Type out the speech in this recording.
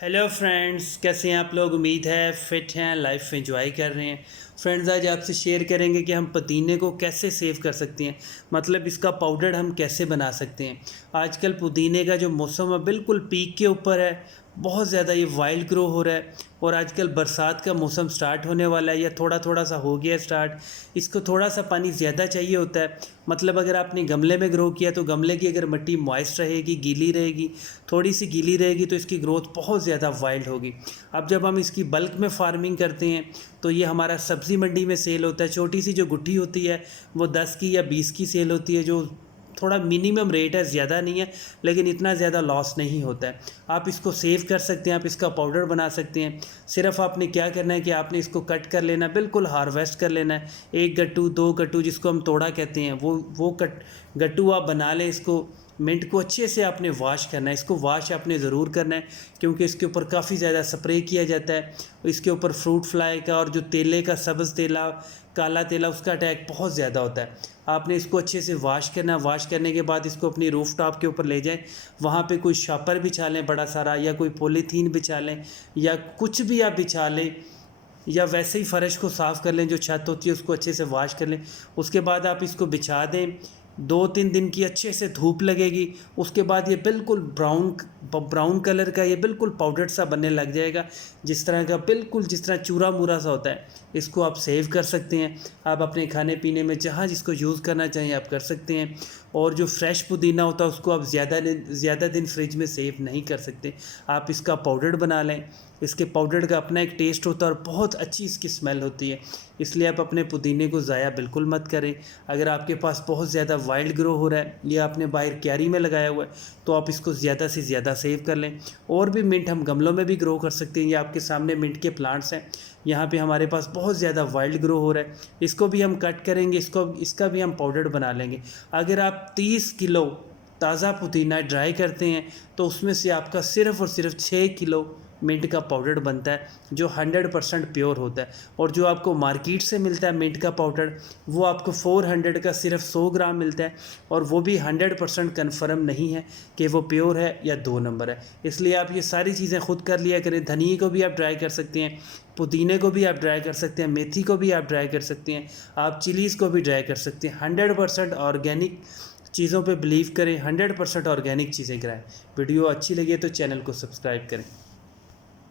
Hello friends, कैसे हैं आप लोग। उम्मीद है फिट हैं, लाइफ एंजॉय कर रहे हैं। फ्रेंड्स, आज आपसे शेयर करेंगे कि हम पुदीने को कैसे सेव कर सकते हैं, मतलब इसका पाउडर हम कैसे बना सकते हैं। आजकल पुदीने का जो मौसम है बिल्कुल पीक के ऊपर है, बहुत ज़्यादा ये वाइल्ड ग्रो हो रहा है। और आजकल बरसात का मौसम स्टार्ट होने वाला है या थोड़ा थोड़ा सा हो गया स्टार्ट। इसको थोड़ा सा पानी ज़्यादा चाहिए होता है। मतलब अगर आपने गमले में ग्रो किया तो गमले की अगर मिट्टी मॉइस्ट रहेगी, गीली रहेगी, थोड़ी सी गीली रहेगी तो इसकी ग्रोथ बहुत ज़्यादा वाइल्ड होगी। अब जब हम इसकी बल्क में फार्मिंग करते हैं तो ये हमारा सब्ज़ी मंडी में सेल होता है। छोटी सी जो गुट्ठी होती है वो 10 की या 20 की सेल होती है, जो थोड़ा मिनिमम रेट है, ज़्यादा नहीं है, लेकिन इतना ज़्यादा लॉस नहीं होता है। आप इसको सेव कर सकते हैं, आप इसका पाउडर बना सकते हैं। सिर्फ आपने क्या करना है कि आपने इसको कट कर लेना है, बिल्कुल हार्वेस्ट कर लेना है। 1 गट्टू 2 गट्टू जिसको हम तोड़ा कहते हैं वो गट्टू आप बना लें। इसको मिंट को अच्छे से आपने वॉश करना है। इसको वॉश आपने ज़रूर करना है क्योंकि इसके ऊपर काफ़ी ज़्यादा स्प्रे किया जाता है। इसके ऊपर फ्रूट फ्लाई का और जो तेले का, सब्ज़ तेला, काला तेला, उसका अटैक बहुत ज़्यादा होता है। आपने इसको अच्छे से वॉश करना है। वॉश करने के बाद इसको अपनी रूफ टॉप के ऊपर ले जाएं, वहाँ पे कोई शॉपर बिछा लें बड़ा सारा, या कोई पॉलीथीन बिछा लें, या कुछ भी आप बिछा लें, या वैसे ही फ़र्श को साफ़ कर लें, जो छत होती है उसको अच्छे से वॉश कर लें। उसके बाद आप इसको बिछा दें। 2-3 दिन की अच्छे से धूप लगेगी, उसके बाद ये बिल्कुल ब्राउन कलर का ये बिल्कुल पाउडर सा बनने लग जाएगा, जिस तरह का, बिल्कुल जिस तरह चूरा मूरा सा होता है। इसको आप सेव कर सकते हैं। आप अपने खाने पीने में जहाँ जिसको यूज़ करना चाहिए आप कर सकते हैं। और जो फ्रेश पुदीना होता है उसको आप ज़्यादा दिन फ्रिज में सेव नहीं कर सकते। आप इसका पाउडर बना लें। इसके पाउडर का अपना एक टेस्ट होता है और बहुत अच्छी इसकी स्मेल होती है। इसलिए आप अपने पुदीने को ज़ाया बिल्कुल मत करें। अगर आपके पास बहुत ज़्यादा वाइल्ड ग्रो हो रहा है या आपने बाहर क्यारी में लगाया हुआ है तो आप इसको ज़्यादा से ज़्यादा सेव कर लें। और भी मिंट हम गमलों में भी ग्रो कर सकते हैं। ये आपके सामने मिंट के प्लांट्स हैं। यहाँ पे हमारे पास बहुत ज़्यादा वाइल्ड ग्रो हो रहा है। इसको भी हम कट करेंगे, इसका भी हम पाउडर बना लेंगे। अगर आप 30 किलो ताज़ा पुदीना ड्राई करते हैं तो उसमें से आपका सिर्फ़ और सिर्फ 6 किलो मिंट का पाउडर बनता है, जो 100% प्योर होता है। और जो आपको मार्केट से मिलता है मिंट का पाउडर, वो आपको 400 का सिर्फ 100 ग्राम मिलता है, और वो भी 100% कन्फर्म नहीं है कि वो प्योर है या 2 नंबर है। इसलिए आप ये सारी चीज़ें खुद कर लिया करें। धनिए को भी आप ड्राई कर सकते हैं, पुदीने को भी आप ड्राई कर सकते हैं, मेथी को भी आप ड्राई कर सकते हैं, आप चिलीज़ को भी ड्राई कर सकते हैं। 100% ऑर्गेनिक चीज़ों पे बिलीव करें, 100% ऑर्गेनिक चीज़ें कराएं। वीडियो अच्छी लगी तो चैनल को सब्सक्राइब करें।